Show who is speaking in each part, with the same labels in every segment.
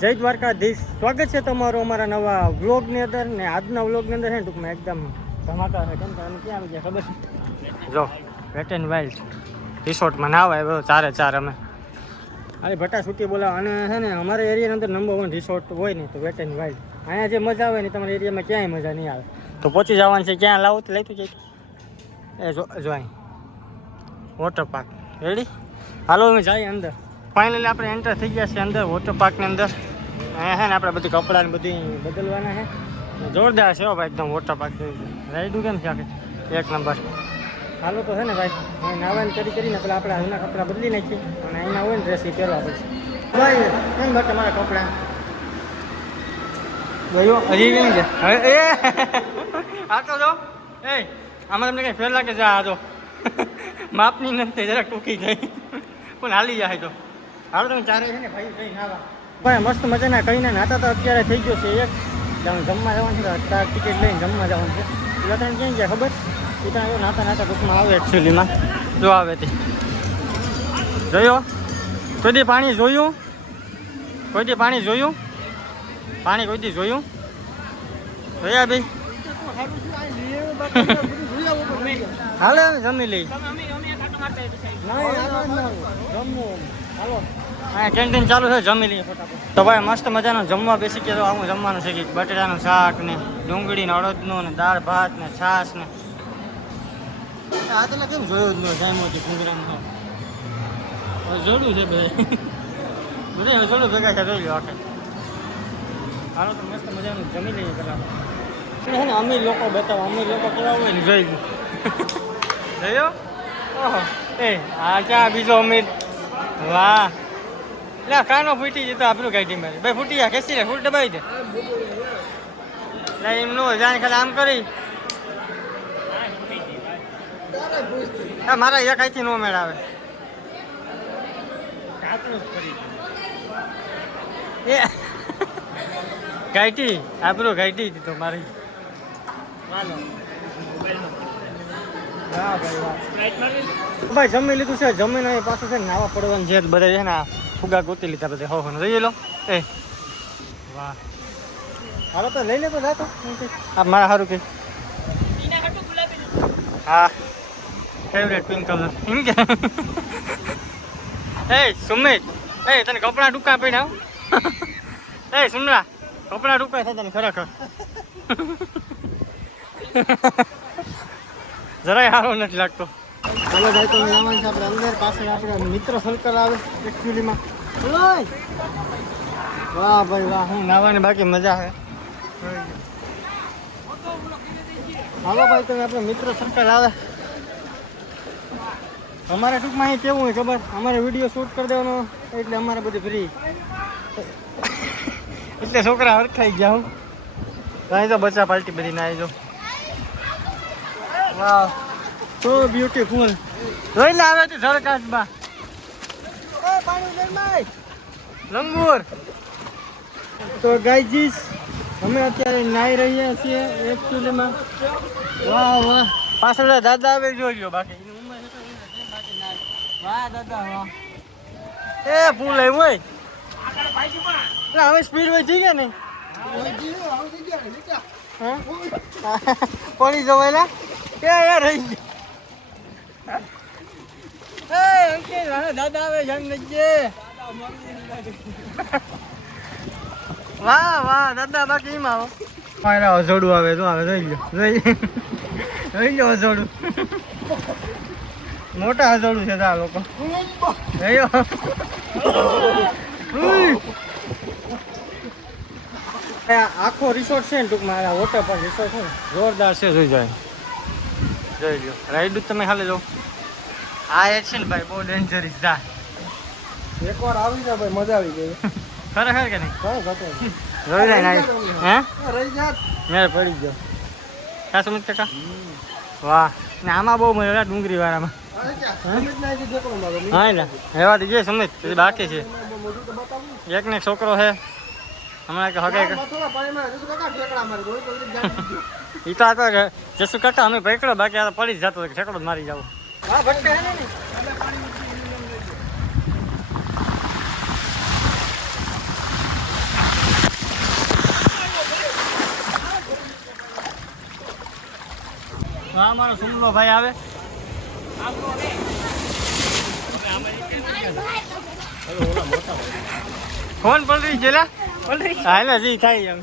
Speaker 1: જય દ્વારકાધીશ. સ્વાગત છે તમારું અમારા નવા વ્લોગની અંદર ને આજના વ્લોગની અંદર છે ને ટૂંકમાં એકદમ ધમાકા છે. કેમ કે અમે ક્યાં આવી ગયા ખબર છે? જો વેટ એન્ડ વાઇલ્ડ રિસોર્ટમાં ના આવ્યો ચારે ચાર અમે. અરે ભટ્ટા છૂટી બોલાવ. અને છે ને અમારા એરિયાની અંદર નંબર વન રિસોર્ટ હોય ને તો વેટ એન્ડ વાઇલ્ડ અહીંયા જે મજા આવે ને તમારા એરિયામાં ક્યાંય મજા નહીં આવે. તો પહોંચી જવાનું છે ક્યાં? લાવું તો લઈ જઈ એ જો જો અહીં. વોટર પાર્ક રેડી હાલો અમે જઈએ અંદર. ફાઇનલી આપણે એન્ટર થઈ ગયા છે અંદર વોટર પાર્કની અંદર. અહીંયા છે ને આપણે બધી કપડાં ને બધી બદલવાના છે. અને જોરદાર છે હો ભાઈ એકદમ વોટર પાર્ક રાઈડું કેમ છે આખી. એક નંબર હાલો તો છે ને ભાઈ અહીં નાવાનું કરી કરીને પેલા આપણે હાલના કપડાં બદલી નાખીએ અને અહીંના હોય ને ડ્રેસ એ પહેરવા પડશે. ભાઈ કેમ ભાઈ તમારા કપડાં. ગયો હજી કેમ છે. હવે એ આ તો જો. એ આમાં તમને કંઈ ફેર લાગે છે આ તો માપની નથી જરાક ટૂંકી ગઈ. પણ હાલી જાય તો. હાલો તમે ચારે છે ને ભાઈ નાવા. મસ્ત મજાના કહીને નાતા તો અત્યારે થઈ ગયો છે એક. તમે જમવા જવાનું છે ચાર ટિકિટ લઈને જમવા જવાનું છે. પેલા ત્રણ ક્યાં ગયા ખબર? એ ત્યાં નાતા નાતા ટૂંકમાં આવે એકચ્યુઅલીમાં જો આવે તે. જોયો? કોઈ દી પાણી જોયું? કોઈ દી પાણી જોયું? પાણી કોઈ દી જોયું? જોયા ભાઈ? હાલે જમી લઈ હા કેન્ટીન ચાલુ છે જમી લઈએ ફટાફટ. તો ભાઈ મસ્ત મજાનું જમવા બેસી ગયા. તો આવું જમવાનું છે કે બટેટાનું શાક ને ડુંગળી ને અડદનું ને દાળ ભાત ને છાશ ને. આ તો કેમ જોયું જ નહીં જામ્યું હતું જોડું છે ભાઈ. બધે જોડું ભેગા છે જોઈ લો આખે. હાલો તો મસ્ત મજાનું જમી લઈએ પેલા છે ને અમીર લોકો બતાવો અમીર લોકો કેવા હોય ને જોઈ લો જોયો ઓહો. એ આ ક્યાં બીજો અમીર? વાહ. લે કાનો ફૂટી જતો આપણું ગાડી મારી ભાઈ, ફૂટી ગયા, ખેંચી લે ફૂટ દબાવી દે. એમ નો જાણે ખાલી આમ કરી. મારા એક આઈથી નો મેળ આવે એ. ગાઈટી આપણું ગાઈટી દીધો મારી. ભાઈ જમી લીધું છે, જમીન પાછું છે ને, નાવા પડવાનું છે બધા છે ને ફુગા ગોતી લીધા બધા હો ને. જોઈ લો. એ. વાહ. હાલો તો લઈ લે તો જાતો. આ મારા સારું કે. હા. ફેવરેટ પિંક કલર એમ કે. એ સુમિત. એ તને કપડાં ટૂંકા આવ એ સુમલા કપડાં ટૂંકા થાય તને ખરેખર. જરાય સારો નથી લાગતો. ચાલો ભાઈ તો જવાનું છે. આપણે અંદર પાસે આપણે મિત્ર સર્કલ આવે એકચ્યુઅલીમાં વાહ ભાઈ વાહ. હું નાવાની બાકી મજા છે. હાલો ભાઈ તમે આપણે મિત્ર સર્કલ આવે. અમારે ટૂંકમાં અહીં કેવું હોય ખબર? અમારે વીડિયો શૂટ કરી દેવાનો એટલે અમારે બધું ફ્રી એટલે છોકરા હરખાઈ ગયા હું. અહીં તો બચા પાર્ટી બધી ના આવી જાઉં વાહ. સો બ્યુટીફુલ જોઈ લે આવે છે સરકાશમાં લંગુર. તો ગાયજીસ અમે અત્યારે નાઈ રહ્યા છીએ એકચ્યુઅલીમાં વાહ વાહ. પાછળ દાદા આવે જોઈ લો બાકી. વાહ દાદા વાહ. એ ફૂલ આવ્યું હોય એટલે હવે સ્પીડ વધી ગયા ને? હા? પડી જવાયેલા કે યાર રહી ગયા દાદા આવે જંગ નજે વાહ વાહ દાદા બાકી એમાં આવો. મારા અઝોડું આવે તો આવે જોઈ લો જોઈ. લો અઝોડું મોટા અઝોડું છે આ લોકો. રહ્યો આખો રિસોર્ટ છે ને ટૂંકમાં આ વોટર પાર્ક રિસોર્ટ છે જોરદાર છે જોઈ જાય. જોઈ લો રાઈડ તમે હાલે જો આ એક છે ને ભાઈ બહુ ડેન્જરસ જા.
Speaker 2: એકવાર આવી જાય ભાઈ મજા આવી ગઈ.
Speaker 1: ખરેખર કે નહીં?
Speaker 2: કઈ ઘટે
Speaker 1: જોઈ જાય ને હે?
Speaker 2: રહી જાત
Speaker 1: મેળ પડી ગયો. ક્યાં સમજ ટકા વાહ. ને આમાં બહુ મજા આવ્યા ડુંગળી વાળામાં હા ને એવા દીજે સમજ હજી બાકી છે.
Speaker 2: મોઢું
Speaker 1: એક ને છોકરો છે. હમણાં કે હગે
Speaker 2: ગોળી તો
Speaker 1: આ તો જસુ કાકા અમે પકડો બાકી આ પડી જ જતો ઠેકડો જ મારી જાવ. હા ભટકે મારો સુમનો ભાઈ આવે. ફોન પલરી જેલા પલરી હા ને જી થાય એમ.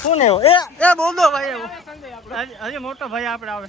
Speaker 1: શું ને એ એ બોલ દો ભાઈ હજી મોટો ભાઈ આપણે આવે.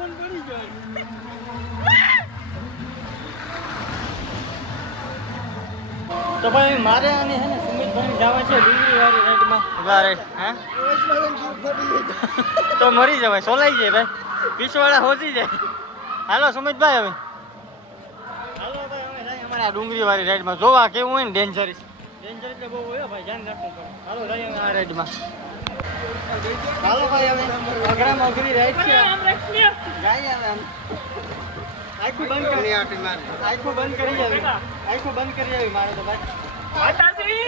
Speaker 1: ફોન પડી ગયો તો ભાઈ મારે અને હે ને સુમિતભાઈ જવા છે ડુંગળી વાળી રાઈડમાં ઊભા રાઈડ હા? તો મરી જવાય સોલાઈ જાય ભાઈ. પીછવાળા હોજી જાય. હાલો સુમિતભાઈ હવે. હાલો ભાઈ અમે જાય અમારે આ ડુંગળી વાળી રાઈડમાં જોવા કેવું હોય ને ડેન્જરસ ડેન્જર એટલે બહુ હોય ભાઈ ધ્યાન રાખવું પડે. હાલો જઈએ અમે આ રાઈડમાં હાલો ભાઈ હવે અઘરી રાઈડ છે. જઈએ હવે આમ. આખું બંધ કરી. આખું બંધ કરી આવી. આખું બંધ કરી આવી મારે તો ભાઈ. માતાજી!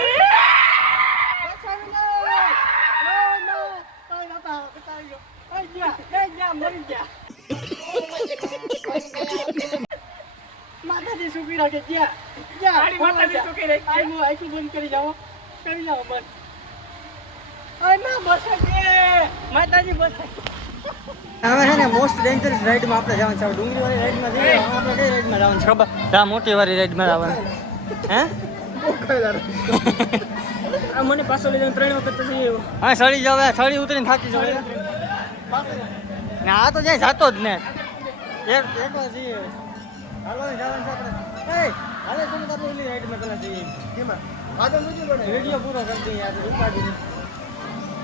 Speaker 1: સુખી રાખે ત્યાં ત્યાં માતાજી સુખી રાખે. આખું બંધ કરી જાઓ. કરી જાઓ બંધ અરે ના બસે માતાજી બસે હવે છે ને મોસ્ટ ડેન્જરસ રાઈડમાં આપણે જવાનું છે. ડુંગળી વાળી રાઈડમાં જઈએ. આપણે કઈ રાઈડમાં જવાનું? છે ખબર. આ મોટી વાળી રાઈડમાં જવાનું. હે?
Speaker 3: મને પાછો લઈ જઈને ત્રણ વખત
Speaker 1: હા સળી જાવ સળી ઉતરીને થાકી જાવ ને આ તો જાય જાતો જ ને. એક એક વાર જઈએ. હાલો જવાનું છે આપણે. એ હાલે શું આપણે ઓલી રાઈડમાં પેલા જઈએ.
Speaker 2: કેમાં? આગળ નથી બને
Speaker 1: વીડિયો પૂરો કરી દઈએ. આજે ઉપાડી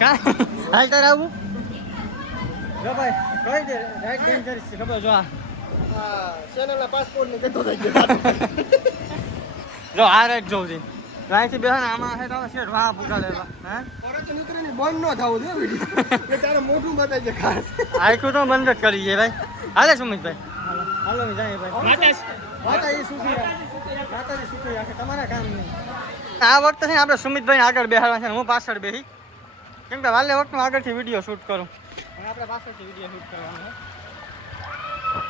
Speaker 1: કા હાલ તારે આવું? જો ભાઈ કઈ દે રાઈડ ડેન્જરસ છે ખબર જો આ.
Speaker 2: આ ચેનલના પાસપોર્ટ ને કેતો થઈ ગયો
Speaker 1: જો આ રાઈડ જોઉં છે. અહીંથી બેહો ને આમાં હે તો શેઠ વાહ પૂરા લેવા હે?
Speaker 2: પરત નીકળીને બંધ ન થાવું જોઈએ વીડિયો એ તારે મોઢું બતાય છે ખાસ
Speaker 1: આખું તો બંધ જ કરી છે ભાઈ. હાલે સુમિતભાઈ. હાલો ને જાય ભાઈ.
Speaker 3: માતા
Speaker 1: માતાજી સુખી રાખે માતાજી સુખી રાખે તમારા કામ નહીં. આ વખતે છે આપણે સુમિતભાઈ આગળ બેહાડવા છે હું પાછળ બેહી. કેમ કે વાલે વખત હું આગળથી વીડિયો શૂટ કરું. અને આપણે પાછળથી વીડિયો શૂટ કરવાનો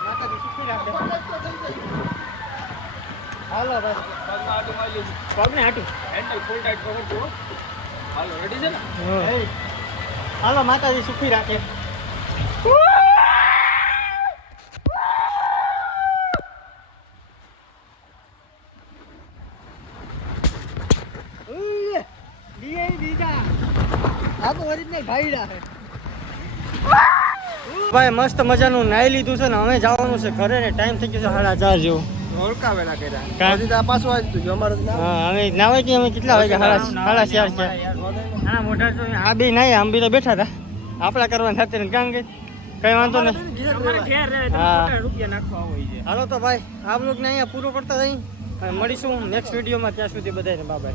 Speaker 1: માતાજી સુખી રાખે હાલો ભાઈ
Speaker 3: પગને હાટું. હેન્ડલ ફૂલ ટાઈટ પકડજો હાલો રેડી છે ને.
Speaker 1: હાલો માતાજી સુખી રાખે. આ તો ભાઈડા છે. ભાઈ મસ્ત મજાનું નાઈ લીધું છે ને હવે જવાનું છે ઘરે ને ટાઈમ થઈ ગયો છે સાડા ચાર જેવો.
Speaker 2: ઓળખાવેલા કર્યા. હજી તો પાછું આવી દીધું અમારે તો ના
Speaker 1: હા હવે નાવાય કે અમે કેટલા વાગ્યા? સાડા સાડા ચાર છે. મોટા આ બી નહીં આમ બી તો બેઠા હતા. આપણા કરવાના સાથે ને કે કઈ વાંધો નહીં.
Speaker 3: તમારે ઘેર રહે તમે
Speaker 1: હા.
Speaker 3: ખોટા રૂપિયા નાખવા હોય છે.
Speaker 1: હાલો તો ભાઈ આ બ્લોગને અહીંયા પૂરો કરતા જઈ મળીશું નેક્સ્ટ વિડીયોમાં ત્યાં સુધી બધાને બાય